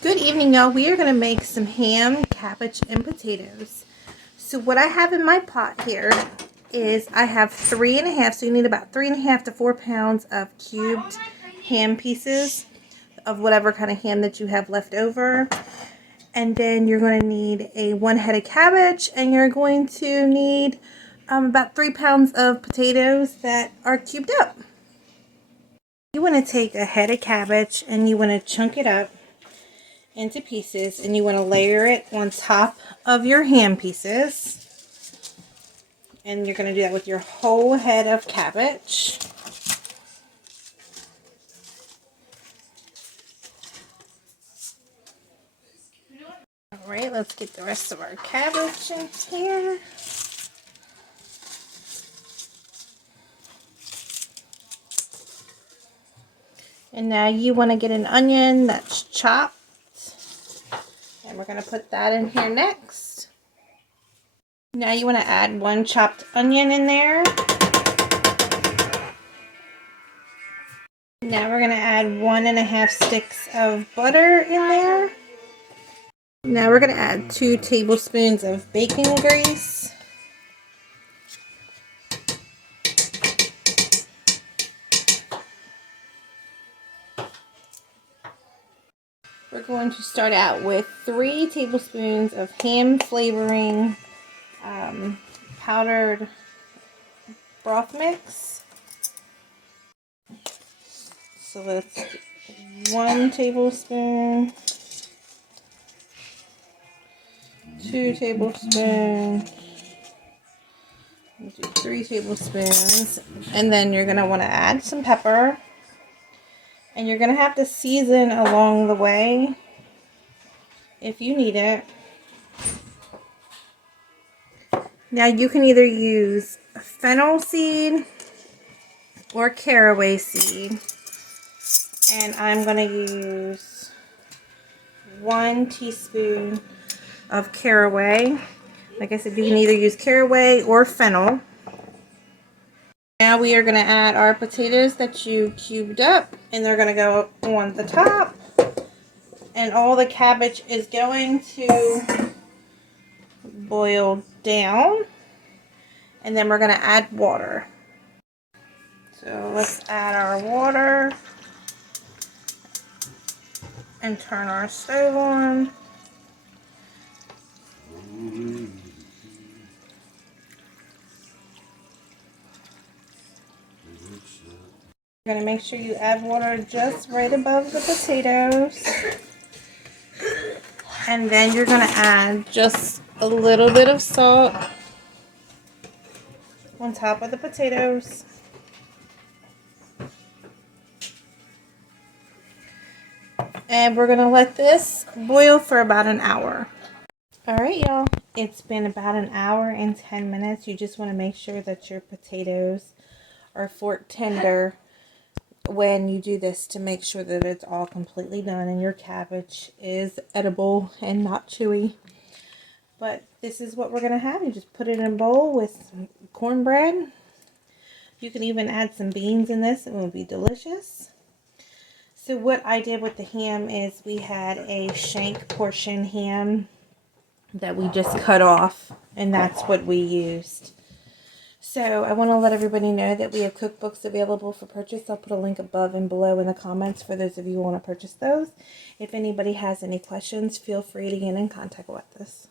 Good evening, y'all. We are going to make some ham, cabbage, and potatoes. So what I have in my pot here is I have 3.5, so you need about 3.5 to 4 pounds of cubed ham pieces of whatever kind of ham that you have left over. And then you're going to need a 1 head of cabbage, and you're going to need about 3 pounds of potatoes that are cubed up. You want to take a head of cabbage and you want to chunk it up into pieces, and you want to layer it on top of your ham pieces, and you're going to do that with your whole head of cabbage. Alright, let's get the rest of our cabbage in here. And now you want to get an onion that's chopped. And we're going to put that in here next. Now you want to add 1 chopped onion in there. Now we're going to add 1.5 sticks of butter in there. Now we're going to add 2 tablespoons of bacon grease. We're going to start out with 3 tablespoons of ham flavoring powdered broth mix. So let's do 1 tablespoon, 2 tablespoons, 3 tablespoons, and then you're going to want to add some pepper. And you're going to have to season along the way if you need it. Now you can either use fennel seed or caraway seed. And I'm going to use 1 teaspoon of caraway. Like I said, you can either use caraway or fennel. Now we are going to add our potatoes that you cubed up, and they're going to go on the top. And all the cabbage is going to boil down. And then we're going to add water. So let's add our water and turn our stove on. You're going to make sure you add water just right above the potatoes. And then you're going to add just a little bit of salt on top of the potatoes. And we're going to let this boil for about an hour. Alright, y'all. It's been about an hour and 10 minutes. You just want to make sure that your potatoes are fork tender when you do this, to make sure that it's all completely done and your cabbage is edible and not chewy. But this is what we're going to have. You just put it in a bowl with some cornbread. You can even add some beans in this. It will be delicious. So what I did with the ham is we had a shank portion ham that we just cut off, and that's what we used. So I want to let everybody know that we have cookbooks available for purchase. I'll put a link above and below in the comments for those of you who want to purchase those. If anybody has any questions, feel free to get in contact with us.